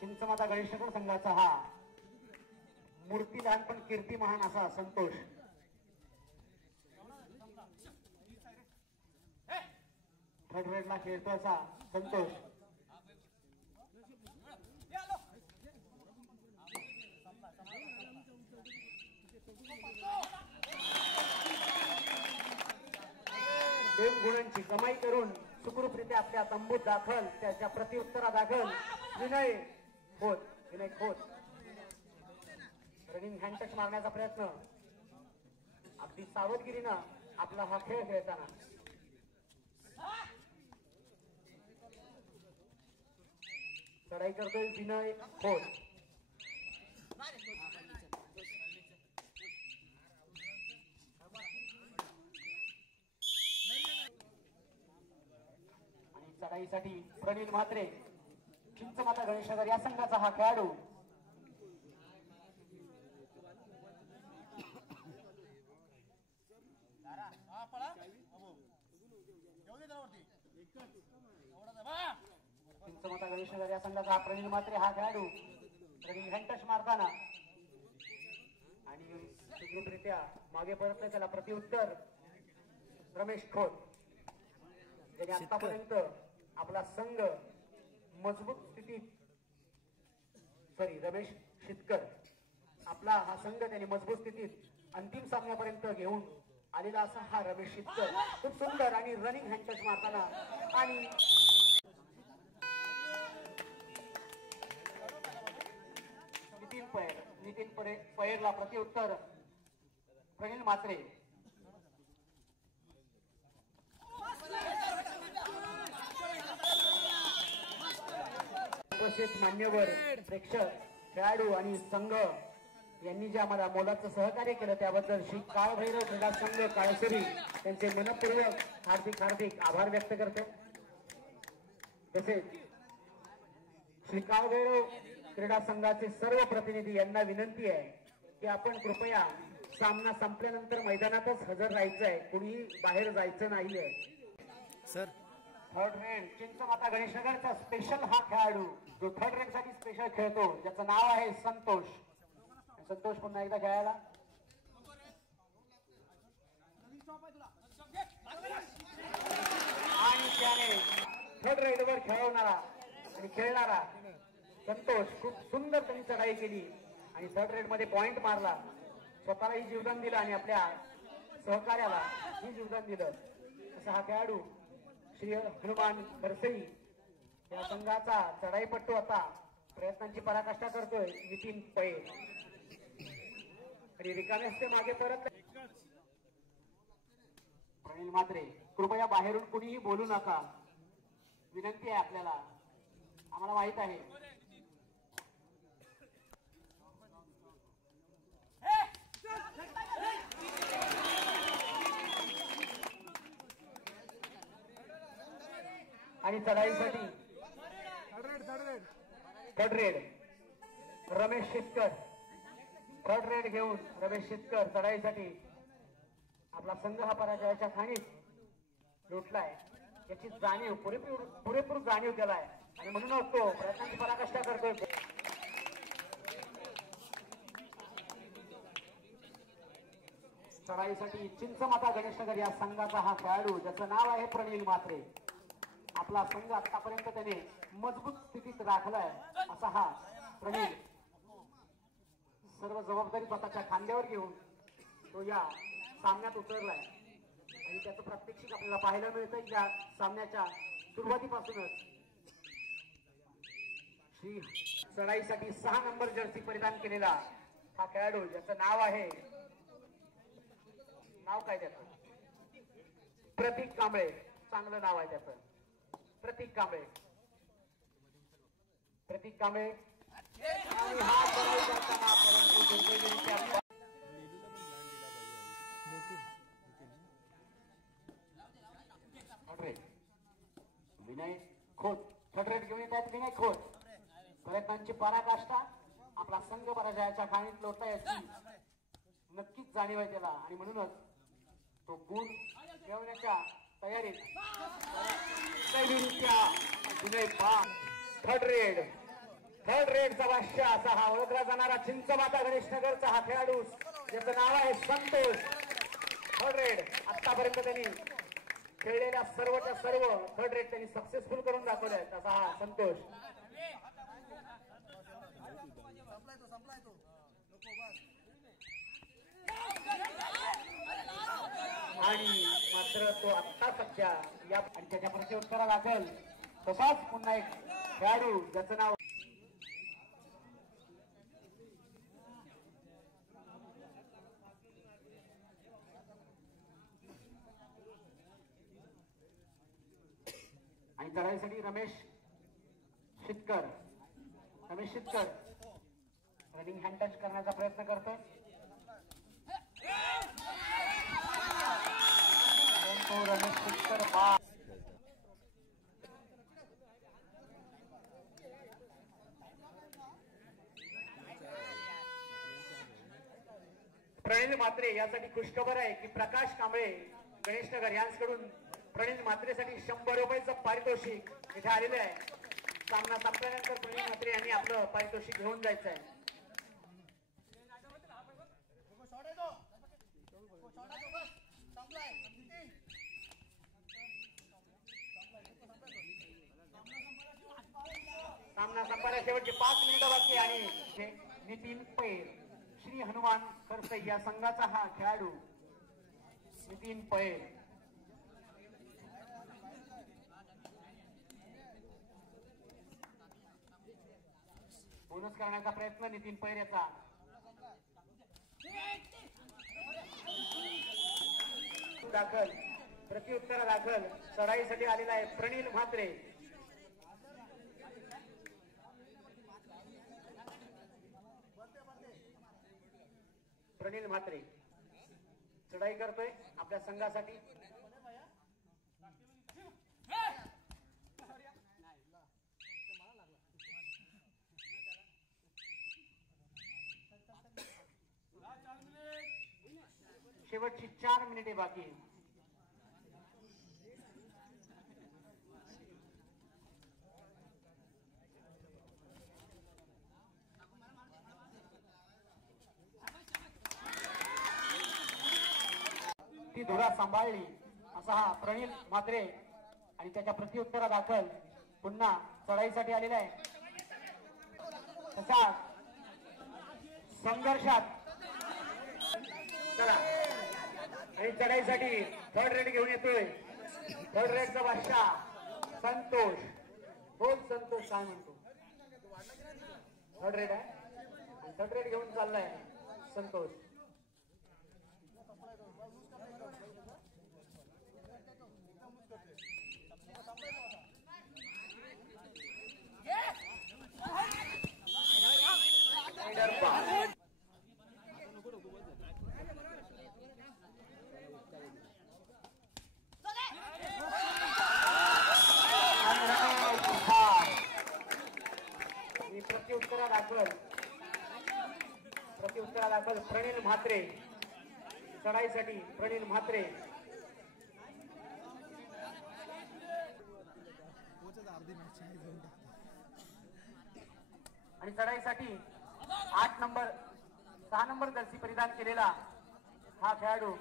चिंचमाता गणेशनगर संघाचा हा मूर्ती लहान पण कीर्ती महान असा संतोष. थर्ड रेडला खेळतो असा संतोष. दोन गुणांची कमाई करून सुखरूपरित्या आपल्या तंबूत दाखल, त्याच्या प्रत्युत्तरादाखल Vinay Khot running hand touch मारण्याचा प्रयत्न. अगदी सावधगिरीनं आपला हा खेळ खेळताना चढाई करतोय विनय खोत. आणि चढाईसाठी प्रणील म्हात्रे, चिंचमाता गणेशनगर या संघाचा हा खेळाडू. चिंचमाता गणेशनगर या संघाचा प्रणील म्हात्रे हा खेळाडू रनिंग हँड टच मारताना आणि सुखरूपरित्या मागे परतले. त्याला प्रत्युत्तर रमेश खोत, ज्याने आतापर्यंत आपला संघ मजबूत स्थितीत रमेश शितकर आपला हा संघ त्याने मजबूत स्थितीत अंतिम सामन्यापर्यंत घेऊन आलेला असा हा रमेश शितकर खूप सुंदर आणि रनिंग हँड टच मारताना आणि नितीन पयरला प्रत्युत्तर प्रणील म्हात्रे. उपस्थित मान्यवर प्रेक्षक, खेळाडू आणि संघ यांनी जे आम्हाला मोलाचं सहकार्य केलं त्याबद्दल श्री काळभैरव क्रीडा संघ काळसरी त्यांचे मनपूर्वक हार्दिक आभार व्यक्त करतो. तसेच श्री काळभैरव क्रीडा संघाचे सर्व प्रतिनिधी यांना विनंती आहे की आपण कृपया सामना संपल्यानंतर मैदानातच हजर राहायचं आहे, कुणीही बाहेर जायचं नाहीये. सर थर्ड रेड चिंचमाता गणेशनगरचा स्पेशल हा खेळाडू जो थर्ड रेड साठी स्पेशल खेळतो, ज्याचं नाव आहे संतोष. संतोष पुन्हा एकदा खेळायला आणि त्याने थर्ड रेडवर खेळवणारा आणि खेळणारा संतोष खूप सुंदर त्यांनी चढाई केली आणि थर्ड रेड मध्ये पॉइंट मारला, स्वतःलाही जीवदान दिलं आणि आपल्या सहकार्याला ही जीवदान दिलं. असा हा खेळाडू श्री हनुमान खरसई या संघाचा चढाईपट्टू आता प्रयत्नांची पराकाष्ठा करतोय नितीन पै आणि रिकाम्यास ते मागे परत. प्रणील म्हात्रे, कृपया बाहेरून कुणीही बोलू नका, विनंती आहे आपल्याला, आम्हाला माहित आहे. आणि चढाईसाठी third raid Ramesh Shitkar, third raid घेऊन रमेश शितकर चढाईसाठी. आपला संघ हा पराजयाच्या खाणीत लुटलाय याची जाणीव पुरेपूर जाणीव केलाय आणि म्हणूनच तो प्रयत्नांची पराकाष्ठा करतोय. चढाईसाठी चिंचमाता गणेशनगर या संघाचा हा खेळाडू ज्याचं नाव आहे प्रणील म्हात्रे. आपला संघ आतापर्यंत त्याने मजबूत स्थितीत राखलाय असा हा प्रणील सर्व जबाबदारी स्वतःच्या खांद्यावर घेऊन तो या सामन्यात उतरलाय आणि त्याचं प्रात्यक्षिक आपल्याला पाहायला मिळतं या सामन्याच्या सुरुवातीपासूनच. श्री चढाईसाठी 6 नंबर जर्सी परिधान केलेला हा खेळाडू ज्याचं नाव आहे, नाव काय त्याचं, प्रतीक कांबळे. चांगलं नाव आहे त्याचं, प्रतीक कांबळे. प्रतीक कांबळे आणि हा चढाई करताना परंतु दुर्दैवीरित्या विनय खोत थर्ड रेड घेऊन येतात. विनय खोत प्रयत्नांची पराकाष्ठा, आपला संघ पराजयाच्या खाणीत लोटला याची नक्कीच जाणीव आहे त्याला आणि म्हणूनच तो गुण मिळवण्याच्या तयारीत विनय थर्ड रेड थर्ड रेडचा बादशाह असा हा ओळखला जाणारा चिंचमाता गणेशनगरचा हा खेळाडू ज्याचं नाव आहे संतोष. थर्ड रेड आतापर्यंत त्यांनी खेळलेल्या सर्वच्या सर्व थर्ड रेड त्यांनी सक्सेसफुल करून दाखवले आहेत असा हा संतोष. आणि मात्र तो आत्ता सध्या या आणि त्याच्या प्रत्युत्तरा दाखल तसाच पुन्हा एक खेळाडू ज्याचं नाव आणि चढाईसाठी रमेश शितकर रनिंग हँड टच करण्याचा प्रयत्न करतोय. रमेश शितकर प्रणील म्हात्रे यासाठी खुशखबर आहे की प्रकाश कांबळे गणेशनगर यांच्याकडून प्रणील म्हात्रेसाठी 100 रुपयाचं पारितोषिक इथे आलेले आहे. सामना संपल्यानंतर प्रणील म्हात्रे यांनी आपलं पारितोषिक घेऊन जायचं आहे. सामना संपायला शेवटचे 5 मिनिटं बाकी आणि नितीन पैर श्री हनुमान खरसई या संघाचा हा खेळाडू नितीन पैर. बोनस करण्याचा प्रयत्न नितीन पैर याचा दाखल प्रत्युत्तर दाखल चढाईसाठी आलेला आहे प्रणील म्हात्रे. प्रणील म्हात्रे चढाई करतोय आपल्या संघासाठी. शेवटची 4 मिनिटे बाकी. ती धुरा सांभाळली असा हा प्रणील म्हात्रे आणि त्याच्या प्रत्युत्तरा दाखल पुन्हा चढाईसाठी आलेला आहे. तसा संघर्षात चला आणि चढाईसाठी थर्ड रेड घेऊन येतोय. थर्ड रेडचा बादशाह संतोष. बोल संतोष काय म्हणतो. थर्ड रेड आहे आणि थर्ड रेड घेऊन चाललाय संतोष. प्रत्युत्तरा दाखल प्रणील म्हात्रे चढाईसाठी प्रणील म्हात्रे. आणि चढाईसाठी 6 नंबर जर्सी परिधान केलेला हा खेळाडू